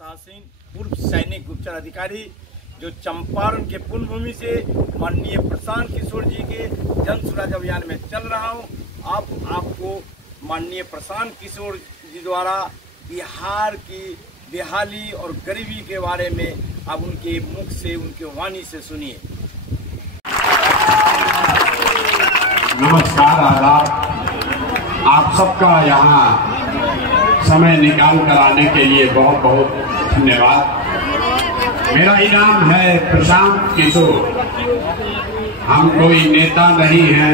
प्रशासन पूर्व सैनिक गुप्तचर अधिकारी जो चंपारण के पुण्यभूमि से माननीय प्रशांत किशोर जी के जन स्वराज अभियान में चल रहा हूं। आपको माननीय प्रशांत किशोर जी द्वारा बिहार की बेहाली और गरीबी के बारे में आप उनके मुख से, उनके वाणी से सुनिए। नमस्कार, आदाब। आप सबका यहाँ समय निकाल कर आने के लिए बहुत बहुत धन्यवाद। मेरा इनाम है प्रशांत किशोर। हम कोई नेता नहीं है,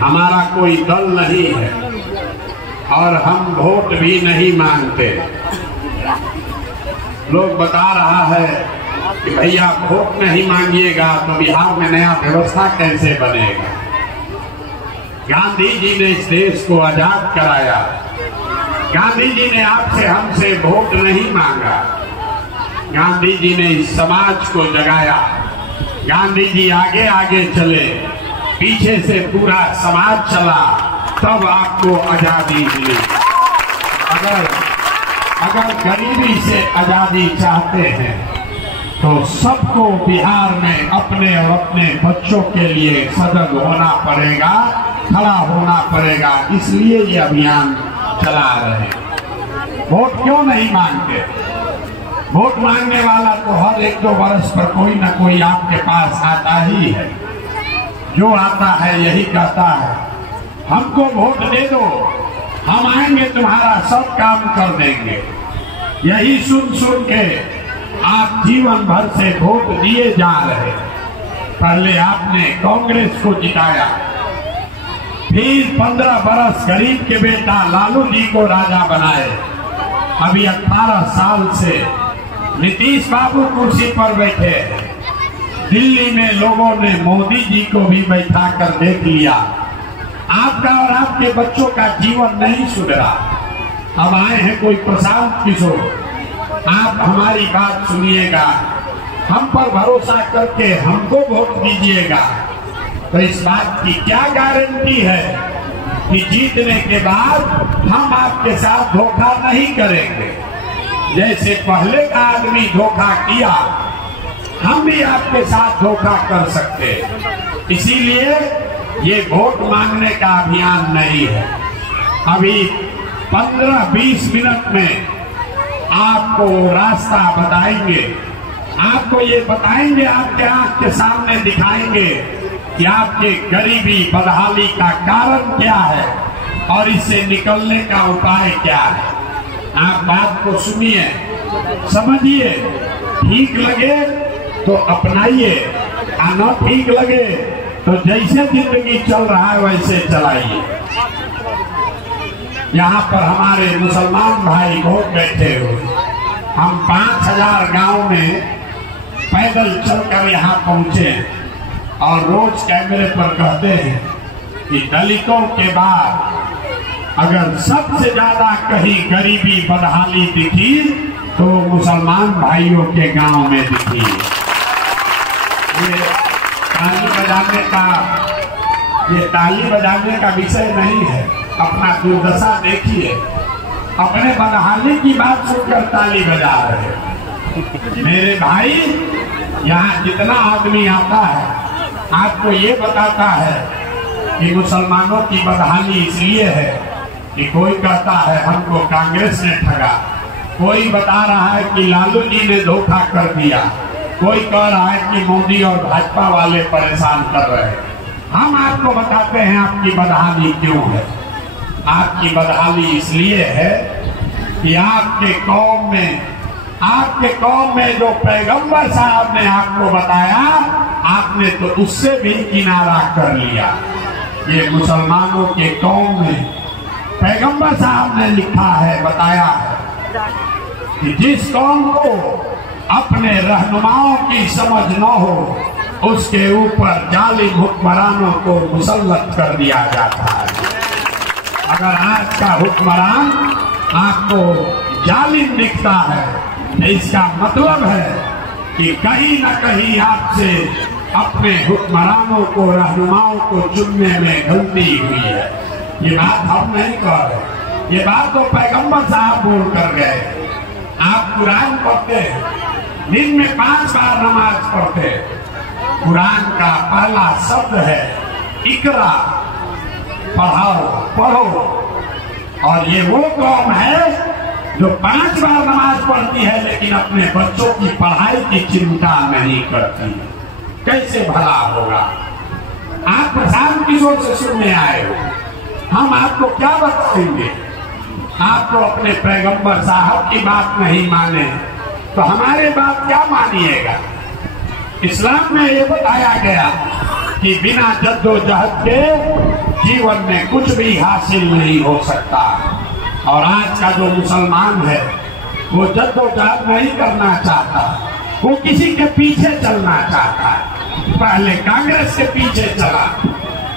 हमारा कोई दल नहीं है और हम वोट भी नहीं मांगते। लोग बता रहा है कि भैया वोट नहीं मांगिएगा तो बिहार में नया व्यवस्था कैसे बनेगा। गांधी जी ने इस देश को आजाद कराया। गांधी जी ने आपसे हमसे वोट नहीं मांगा। गांधी जी ने इस समाज को जगाया। गांधी जी आगे आगे चले, पीछे से पूरा समाज चला, तब आपको आजादी मिली। अगर गरीबी से आजादी चाहते हैं तो सबको बिहार में अपने और अपने बच्चों के लिए सजग होना पड़ेगा, खड़ा होना पड़ेगा। इसलिए ये अभियान चला रहे हैं। वोट क्यों नहीं मांगते? वोट मांगने वाला तो हर 1-2 वर्ष पर कोई ना कोई आपके पास आता ही है। जो आता है यही कहता है हमको वोट दे दो, हम आएंगे तुम्हारा सब काम कर देंगे। यही सुन सुन के आप जीवन भर से वोट दिए जा रहे। पहले आपने कांग्रेस को जिताया, फिर 15 बरस गरीब के बेटा लालू जी को राजा बनाए। अभी 18 साल से नीतीश बाबू कुर्सी पर बैठे। दिल्ली में लोगों ने मोदी जी को भी बैठा कर देख लिया। आपका और आपके बच्चों का जीवन नहीं सुधरा। अब आए हैं कोई प्रशांत किशोर। आप हमारी बात सुनिएगा, हम पर भरोसा करके हमको वोट दीजिएगा। तो इस बात की क्या गारंटी है कि जीतने के बाद हम आपके साथ धोखा नहीं करेंगे। जैसे पहले का आदमी धोखा किया, हम भी आपके साथ धोखा कर सकते। इसीलिए ये वोट मांगने का अभियान नहीं है। अभी 15-20 मिनट में आपको रास्ता बताएंगे। आपको ये बताएंगे, आपके आंख के सामने दिखाएंगे कि आपके गरीबी बदहाली का कारण क्या है और इससे निकलने का उपाय क्या है। आप बात को सुनिए, समझिए, ठीक लगे तो अपनाइए, न ठीक लगे तो जैसे जिंदगी चल रहा है वैसे चलाइए। यहाँ पर हमारे मुसलमान भाई बहुत बैठे हुए। हम 5000 गांव में पैदल चलकर यहाँ पहुंचे और रोज कैमरे पर कहते हैं कि दलितों के बाद अगर सबसे ज्यादा कहीं गरीबी बदहाली दिखी तो मुसलमान भाइयों के गांव में दिखी। ये ताली बजाने का विषय नहीं है। अपना दुर्दशा देखिए, अपने बदहाली की बात सुनकर ताली बजा रहे। मेरे भाई, यहाँ जितना आदमी आता है आपको ये बताता है कि मुसलमानों की बदहाली इसलिए है कि कोई कहता है हमको कांग्रेस ने ठगा, कोई बता रहा है कि लालू जी ने धोखा कर दिया, कोई कह रहा है कि मोदी और भाजपा वाले परेशान कर रहे हैं। हम आपको बताते हैं आपकी बदहाली क्यों है। आपकी बदहाली इसलिए है कि आपके कौम में जो पैगंबर साहब ने आपको बताया, आपने तो उससे भी किनारा कर लिया। ये मुसलमानों के कौम में पैगंबर साहब ने लिखा है, बताया है कि जिस कौम को अपने रहनुमाओं की समझ न हो उसके ऊपर जालिम हुक्मरानों को मुसल्लत कर दिया जाता है। अगर आज का हुक्मरान आपको जालिम दिखता है तो इसका मतलब है कि कहीं न कहीं आपसे अपने हुक्मरानों को, रहनुमाओं को चुनने में गलती हुई है। ये बात हम नहीं कह रहे, ये बात तो पैगंबर साहब बोल कर गए। आप कुरान पढ़ते हैं, दिन में 5 बार नमाज पढ़ते हैं। कुरान का पहला शब्द है इकरा, पढ़ाओ, पढ़ो। और ये वो कौम है जो 5 बार नमाज पढ़ती है लेकिन अपने बच्चों की पढ़ाई की चिंता नहीं करती। कैसे भला होगा? आप प्रशांत किशोर से सुनने आए हो, हम आपको क्या बताएंगे? आप तो अपने पैगंबर साहब की बात नहीं माने तो हमारे बात क्या मानिएगा? इस्लाम में ये बताया गया कि बिना जद्दोजहद के जीवन में कुछ भी हासिल नहीं हो सकता। और आज का जो मुसलमान है वो जद्दोजहद नहीं करना चाहता, वो किसी के पीछे चलना चाहता है। पहले कांग्रेस के पीछे चला,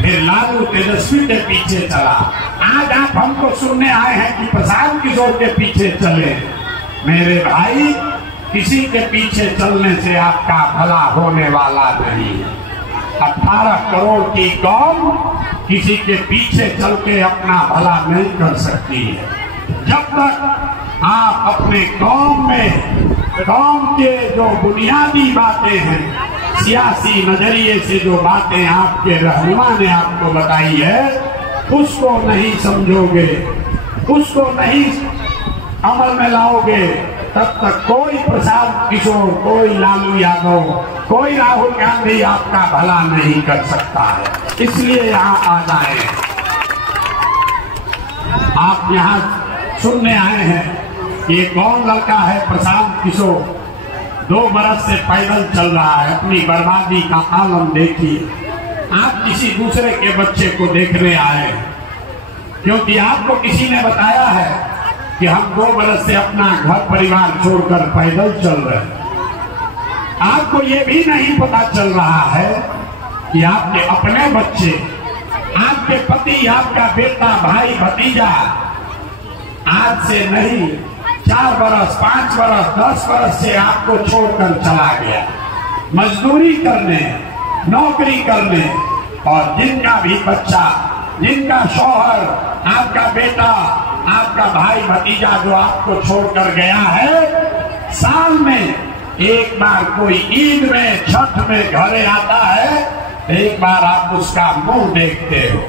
फिर लालू तेजस्वी के पीछे चला। आज आप हमको सुनने आए हैं कि प्रशांत किशोर के पीछे चले। मेरे भाई, किसी के पीछे चलने से आपका भला होने वाला नहीं। 18 करोड़ की कौम किसी के पीछे चल के अपना भला नहीं कर सकती है। जब तक आप अपने कौम में कौम के जो बुनियादी बातें हैं, सियासी नजरिए से जो बातें आपके रहनुमा ने आपको बताई है, उसको नहीं समझोगे, उसको नहीं अमल में लाओगे, तब तक कोई प्रशांत किशोर, कोई लालू यादव, कोई राहुल गांधी आपका भला नहीं कर सकता है। इसलिए यहाँ आ जाए। आप यहाँ सुनने आए हैं कि ये कौन लड़का है प्रशांत किशोर, 2 बरस से पैदल चल रहा है। अपनी बर्बादी का आलम देखिए। आप किसी दूसरे के बच्चे को देखने आए क्योंकि आपको किसी ने बताया है कि हम 2 बरस से अपना घर परिवार छोड़कर पैदल चल रहे हैं। आपको ये भी नहीं पता चल रहा है कि आपके अपने बच्चे, आपके पति, आपका बेटा, भाई, भतीजा आज से नहीं 4 बरस, 5 बरस, 10 बरस से आपको छोड़कर चला गया मजदूरी करने, नौकरी करने। और जिनका भी बच्चा, जिनका शौहर, आपका बेटा, आपका भाई, भतीजा जो आपको छोड़कर गया है, साल में एक बार कोई ईद में, छठ में घरे आता है, एक बार आप उसका मुंह देखते हो।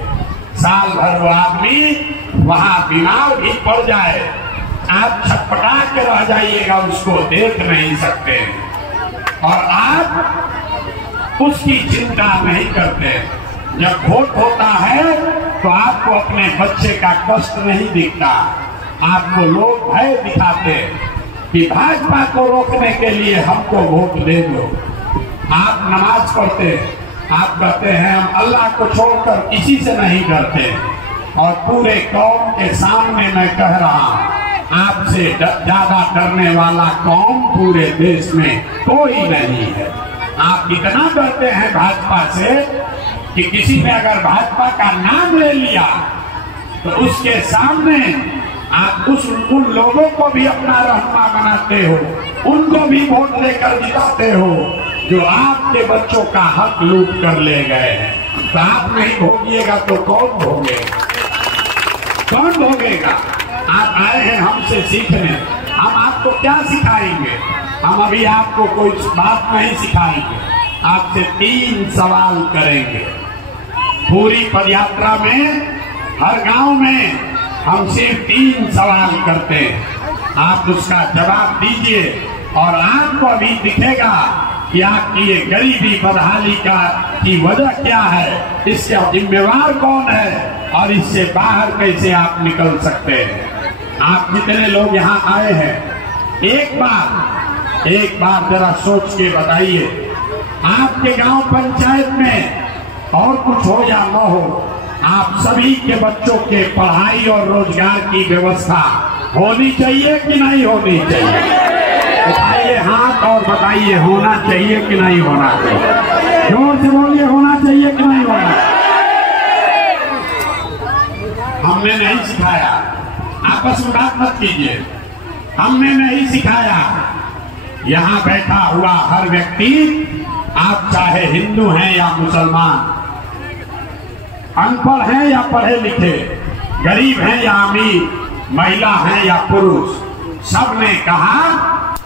साल भर वो आदमी वहां बीमार भी पड़ जाए, आप छटपटा के रह जाइएगा, उसको देख नहीं सकते। और आप उसकी चिंता नहीं करते। जब वोट होता है तो आपको अपने बच्चे का कष्ट नहीं दिखता, आपको लोग भय दिखाते कि भाजपा को रोकने के लिए हमको वोट दे दो। आप नमाज पढ़ते, आप कहते हैं हम अल्लाह को छोड़कर किसी से नहीं डरते। और पूरे कौम के सामने मैं कह रहा हूं, आपसे ज्यादा डरने वाला कौम पूरे देश में कोई नहीं है। आप इतना डरते हैं भाजपा से कि किसी ने अगर भाजपा का नाम ले लिया तो उसके सामने आप उन लोगों को भी अपना रहनुमा बनाते हो, उनको भी वोट लेकर जिताते हो जो आपके बच्चों का हक लूट कर ले गए हैं। तो आप नहीं भोगिएगा तो कौन भोगेगा? कौन भोगेगा? आप आए हैं हमसे सीखने, हम आपको क्या सिखाएंगे? हम अभी आपको कोई बात नहीं सिखाएंगे, आपसे 3 सवाल करेंगे। पूरी पदयात्रा में हर गांव में हम सिर्फ 3 सवाल करते हैं, आप उसका जवाब दीजिए और आपको अभी दिखेगा कि आपकी ये गरीबी बदहाली की वजह क्या है, इसका जिम्मेवार कौन है और इससे बाहर कैसे आप निकल सकते हैं। आप जितने लोग यहाँ आए हैं, एक बार जरा सोच के बताइए, आपके गांव पंचायत में और कुछ हो या न हो, आप सभी के बच्चों के पढ़ाई और रोजगार की व्यवस्था होनी चाहिए कि नहीं होनी चाहिए? उठाइए हाथ और बताइए, होना चाहिए कि नहीं होना चाहिए? जोर से बोलिए, होना चाहिए कि नहीं होना? हमने नहीं सिखाया, आपस में बात मत कीजिए, हमने नहीं सिखाया। यहाँ बैठा हुआ हर व्यक्ति, आप चाहे हिंदू हैं या मुसलमान, अनपढ़ हैं या पढ़े लिखे, गरीब हैं या अमीर, महिला हैं या पुरुष, सबने कहा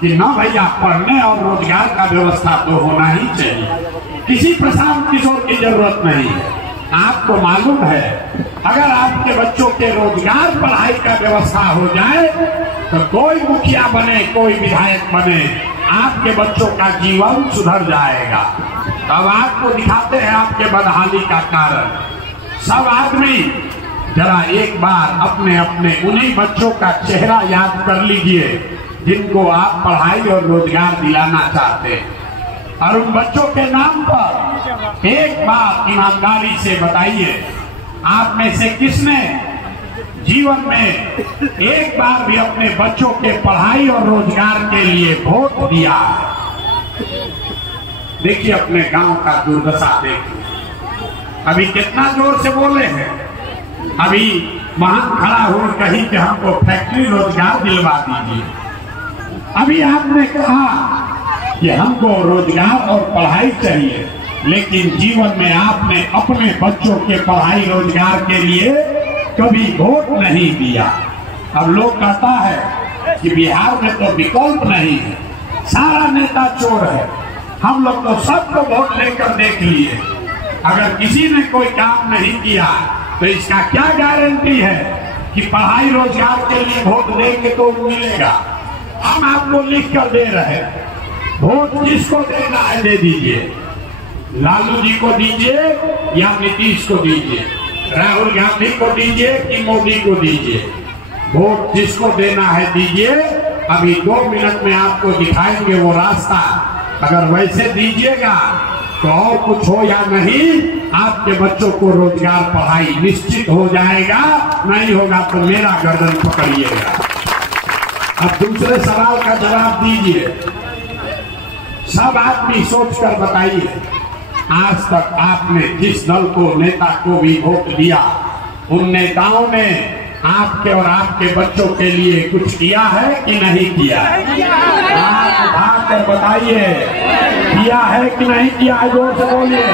कि न भैया, पढ़ने और रोजगार का व्यवस्था तो होना ही चाहिए, किसी प्रशांत किशोर की जरूरत नहीं है। आपको मालूम है, अगर आपके बच्चों के रोजगार पढ़ाई का व्यवस्था हो जाए तो कोई मुखिया बने, कोई विधायक बने, आपके बच्चों का जीवन सुधर जाएगा। अब आपको दिखाते हैं आपके बदहाली का कारण। सब आदमी जरा एक बार अपने अपने उन्हीं बच्चों का चेहरा याद कर लीजिए जिनको आप पढ़ाई और रोजगार दिलाना चाहते हैं, और उन बच्चों के नाम पर एक बार ईमानदारी से बताइए, आप में से किसने जीवन में एक बार भी अपने बच्चों के पढ़ाई और रोजगार के लिए वोट दिया? देखिए अपने गांव का दुर्दशा देखिए। अभी कितना जोर से बोले हैं, अभी वहां खड़ा हो कहीं कि हमको फैक्ट्री रोजगार दिलवा दीजिए। अभी आपने कहा कि हमको रोजगार और पढ़ाई चाहिए, लेकिन जीवन में आपने अपने बच्चों के पढ़ाई रोजगार के लिए कभी वोट नहीं दिया। अब लोग कहता है कि बिहार में तो विकल्प नहीं है, सारा नेता चोर है। हम लोग तो सबको वोट लेकर देख लिए, अगर किसी ने कोई काम नहीं किया तो इसका क्या गारंटी है कि पढ़ाई रोजगार के लिए वोट देंगे तो मिलेगा? हम आपको लिख कर दे रहे हैं, वोट जिसको देना है दे दीजिए, लालू जी को दीजिए या नीतीश को दीजिए, राहुल गांधी को दीजिए कि मोदी को दीजिए, वोट जिसको देना है दीजिए। अभी 2 मिनट में आपको दिखाएंगे वो रास्ता। अगर वैसे दीजिएगा तो और कुछ हो या नहीं, आपके बच्चों को रोजगार पढ़ाई निश्चित हो जाएगा, नहीं होगा तो मेरा गर्दन पकड़िएगा। अब दूसरे सवाल का जवाब दीजिए। सब आदमी सोचकर बताइए, आज तक आपने जिस दल को, नेता को भी वोट दिया, उन नेताओं ने आपके और आपके बच्चों के लिए कुछ किया है कि नहीं किया? आप उठाकर बताइए, किया है कि नहीं किया है? जोर से बोलिए।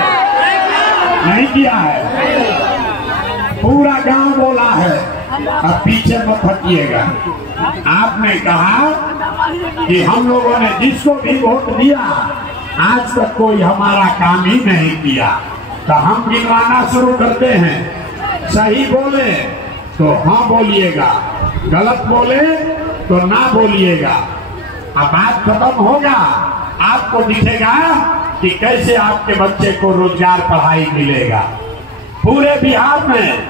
नहीं किया है। पूरा गांव बोला है, अब पीछे मत हटिएगा। आपने कहा कि हम लोगों ने जिसको भी वोट दिया आज तक कोई हमारा काम ही नहीं किया, तो हम गिनवाना शुरू करते हैं। सही बोले तो हाँ बोलिएगा, गलत बोले तो ना बोलिएगा। अब बात खत्म होगा, आपको दिखेगा कि कैसे आपके बच्चे को रोजगार पढ़ाई मिलेगा। पूरे बिहार में,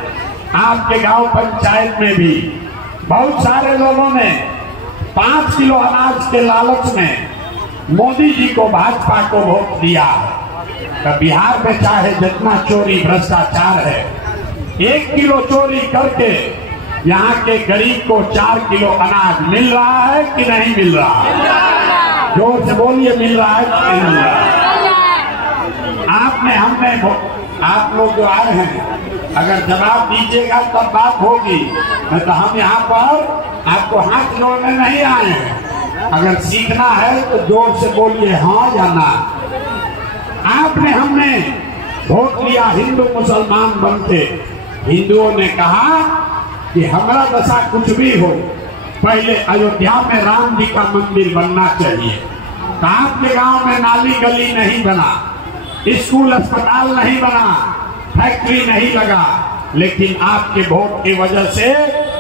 आपके गांव पंचायत में भी बहुत सारे लोगों ने 5 किलो अनाज के लालच में मोदी जी को, भाजपा को वोट दिया। तो बिहार में चाहे जितना चोरी भ्रष्टाचार है, 1 किलो चोरी करके यहाँ के गरीब को 4 किलो अनाज मिल रहा है कि नहीं मिल रहा है? जोर से बोलिए, मिल रहा है कि नहीं मिल रहा है? आप लोग जो आए हैं, अगर जवाब दीजिएगा तब बात होगी, नहीं तो हम यहाँ पर आपको हाथ जोड़ने नहीं आए हैं। अगर सीखना है तो जोर से बोलिए हाँ या ना। हमने वोट दिया हिंदू मुसलमान बनके। हिंदुओं ने कहा कि हमारा दशा कुछ भी हो, पहले अयोध्या में राम जी का मंदिर बनना चाहिए। तो आपके गांव में नाली गली नहीं बना, स्कूल अस्पताल नहीं बना, फैक्ट्री नहीं लगा, लेकिन आपके वोट की वजह से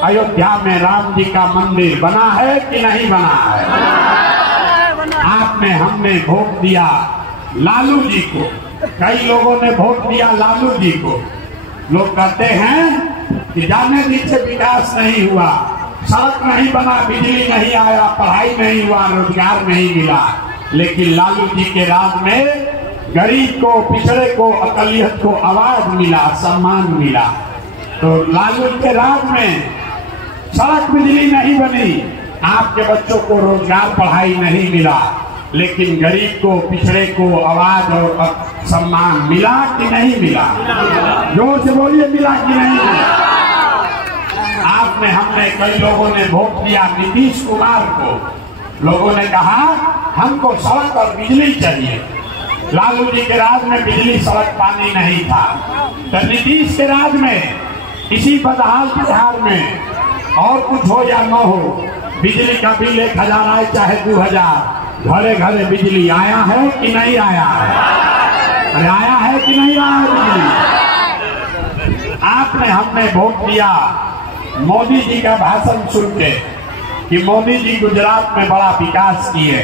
अयोध्या में राम जी का मंदिर बना है कि नहीं बना है? हमने वोट दिया लालू जी को, कई लोगों ने वोट दिया लालू जी को। लोग कहते हैं कि जाने दीजिए विकास नहीं हुआ, सड़क नहीं बना, बिजली नहीं आया, पढ़ाई नहीं हुआ, रोजगार नहीं मिला, लेकिन लालू जी के राज में गरीब को, पिछड़े को, अकलियत को आवाज मिला, सम्मान मिला। तो लालू के राज में सड़क बिजली नहीं बनी, आपके बच्चों को रोजगार पढ़ाई नहीं मिला, लेकिन गरीब को, पिछड़े को आवाज और सम्मान मिला कि नहीं मिला? जोर से बोलिए, मिला कि नहीं मिला? हमने कई लोगों ने वोट दिया नीतीश कुमार को। लोगों ने कहा हमको सड़क और बिजली चाहिए। लालू जी के राज में बिजली, सड़क, पानी नहीं था। तो नीतीश के राज में, इसी बदहाल बिहार में, और कुछ हो या न हो, बिजली का बिल 1000 आए चाहे 2000, घरे घरे बिजली आया है कि नहीं आया है? अरे आया है कि नहीं आया है बिजली? आपने हमने वोट दिया मोदी जी का भाषण सुन के कि मोदी जी गुजरात में बड़ा विकास किए,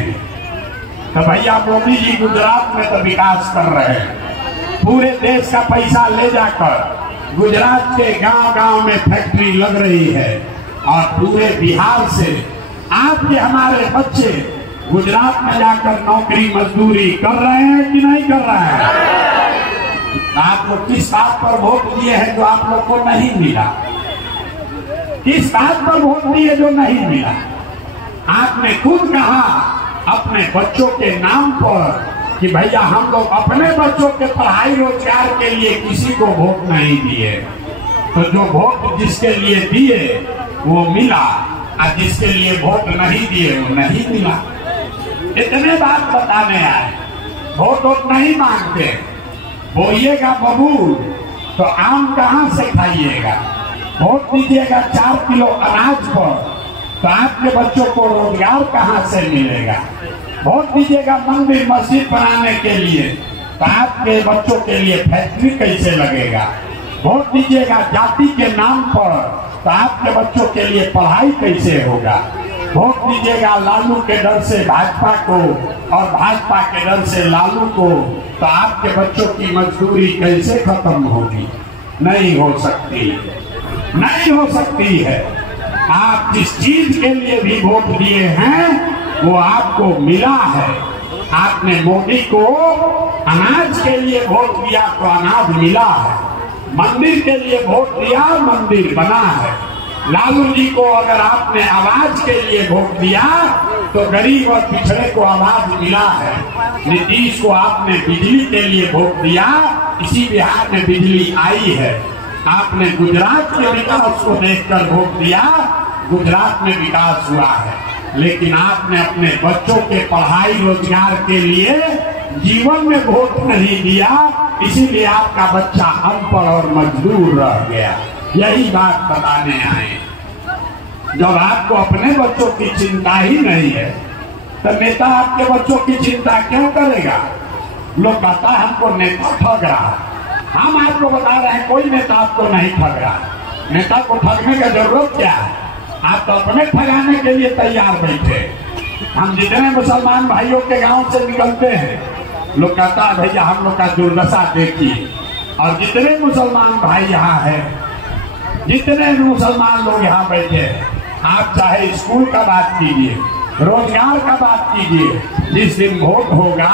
तो भैया मोदी जी गुजरात में तो विकास कर रहे हैं। पूरे देश का पैसा ले जाकर गुजरात के गांव गांव में फैक्ट्री लग रही है और पूरे बिहार से आपके हमारे बच्चे गुजरात में जाकर नौकरी मजदूरी कर रहे हैं कि नहीं कर रहे हैं? आप लोग किस बात पर वोट दिए हैं जो आप लोग को नहीं मिला? किस बात पर वोट दिए जो नहीं मिला? आपने खुद कहा अपने बच्चों के नाम पर कि भैया हम लोग अपने बच्चों के पढ़ाई रोजगार के लिए किसी को वोट नहीं दिए, तो जो वोट जिसके लिए दिए वो मिला और जिसके लिए वोट नहीं दिए वो नहीं मिला। इतने बात बताने आए, वोट नहीं मांगते, बोइएगा बबूल तो आम कहाँ से खाइएगा? वोट दीजिएगा 4 किलो अनाज पर तो आपके बच्चों को रोजगार कहाँ से मिलेगा? वोट दीजिएगा मंदिर मस्जिद बनाने के लिए तो आपके बच्चों के लिए फैक्ट्री कैसे लगेगा? वोट दीजिएगा जाति के नाम पर तो आपके बच्चों के लिए पढ़ाई कैसे होगा? वोट दीजिएगा लालू के डर से भाजपा को और भाजपा के डर से लालू को तो आपके बच्चों की मजदूरी कैसे खत्म होगी? नहीं हो सकती, नहीं हो सकती है। आप जिस चीज के लिए भी वोट दिए हैं वो आपको मिला है। आपने मोदी को अनाज के लिए वोट दिया तो अनाज मिला है, मंदिर के लिए वोट दिया मंदिर बना है। लालू जी को अगर आपने आवाज के लिए वोट दिया तो गरीब और पिछड़े को आवाज मिला है। नीतीश को आपने बिजली के लिए वोट दिया, इसी बिहार में बिजली आई है। आपने गुजरात के विकास को देखकर वोट दिया, गुजरात में विकास हुआ है। लेकिन आपने अपने बच्चों के पढ़ाई रोजगार के लिए जीवन में वोट नहीं दिया, इसीलिए आपका बच्चा अनपढ़ और मजदूर रह गया। यही बात बताने आए। जब आपको अपने बच्चों की चिंता ही नहीं है तो नेता आपके बच्चों की चिंता क्यों करेगा? लोग कहता है हमको नेता ठग रहा है। हम आपको बता रहे हैं कोई नेता आपको नहीं ठग रहा। नेता को ठगने का जरूरत क्या है? आप तो अपने ठगाने के लिए तैयार बैठे। हम जितने मुसलमान भाइयों के गांव से निकलते हैं लोग कहता है भैया हम लोग का दुर्दशा देखिए। और जितने मुसलमान भाई यहाँ है, जितने मुसलमान लोग यहाँ बैठे, आप चाहे स्कूल का बात कीजिए, रोजगार का बात कीजिए, जिस दिन वोट होगा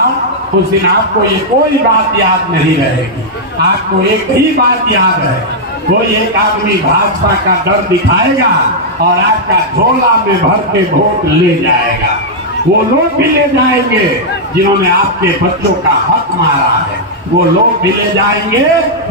उस दिन आपको ये कोई बात याद नहीं रहेगी। आपको एक ही बात याद है, कोई एक आदमी भाजपा का डर दिखाएगा और आपका झोला में भर के वोट ले जाएगा। वो लोग भी ले जाएंगे जिन्होंने आपके बच्चों का हक मारा है, वो लोग भी ले जाएंगे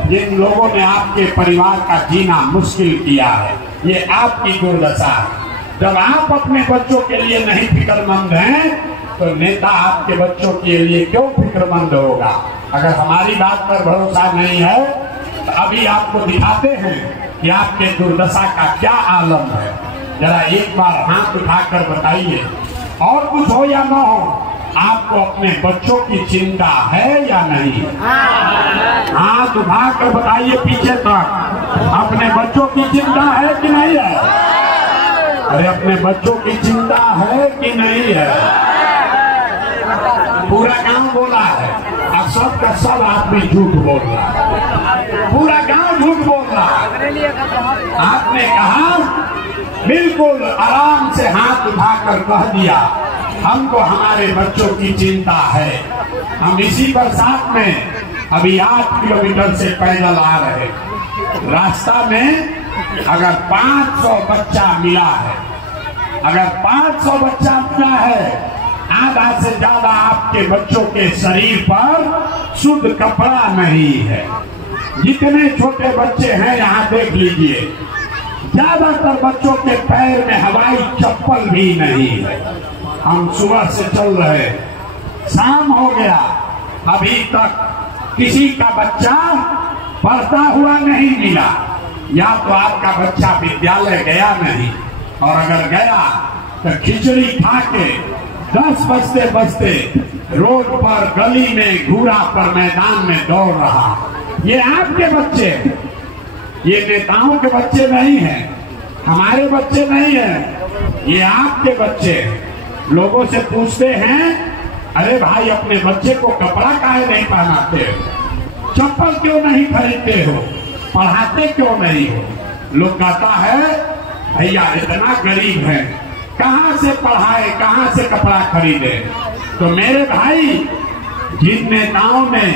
जिन लोगों ने आपके परिवार का जीना मुश्किल किया है। ये आपकी दुर्दशा है। जब आप अपने बच्चों के लिए नहीं फिक्रमंद हैं तो नेता आपके बच्चों के लिए क्यों फिक्रमंद होगा? अगर हमारी बात पर भरोसा नहीं है तो अभी आपको दिखाते हैं कि आपके दुर्दशा का क्या आलम है। जरा एक बार हाथ उठाकर बताइए, और कुछ हो या ना हो, आपको अपने बच्चों की चिंता है या नहीं? हाथ उठाकर बताइए पीछे तक, अपने बच्चों की चिंता है कि नहीं है? अरे अपने बच्चों की चिंता है कि नहीं है? पूरा गांव बोला है, अब सब का सब आदमी झूठ बोल रहा है, पूरा गांव झूठ बोल रहा है। आपने कहा बिल्कुल आराम से हाथ उठाकर कह दिया हमको हमारे बच्चों की चिंता है। हम इसी बरसात में अभी 8 किलोमीटर से पैदल आ रहे, रास्ता में अगर 500 बच्चा मिला है, अगर 500 बच्चा मिला है, आधा से ज्यादा आपके बच्चों के शरीर पर शुद्ध कपड़ा नहीं है। जितने छोटे बच्चे हैं यहाँ देख लीजिए, ज्यादातर बच्चों के पैर में हवाई चप्पल भी नहीं है। हम सुबह से चल रहे, शाम हो गया, अभी तक किसी का बच्चा पढ़ता हुआ नहीं मिला। या तो आपका बच्चा विद्यालय गया नहीं, और अगर गया तो खिचड़ी खा के 10 बजते बजते रोड पर, गली में, घूरा पर, मैदान में दौड़ रहा। ये आपके बच्चे, ये नेताओं के बच्चे नहीं हैं, हमारे बच्चे नहीं हैं, ये आपके बच्चे। लोगों से पूछते हैं, अरे भाई अपने बच्चे को कपड़ा काहे नहीं पहनाते हो, चप्पल क्यों नहीं खरीदते हो, पढ़ाते क्यों नहीं हो? लोग कहता है भैया इतना गरीब है, कहां से पढ़ाए, कहां से कपड़ा खरीदे। तो मेरे भाई, जिन नेताओं ने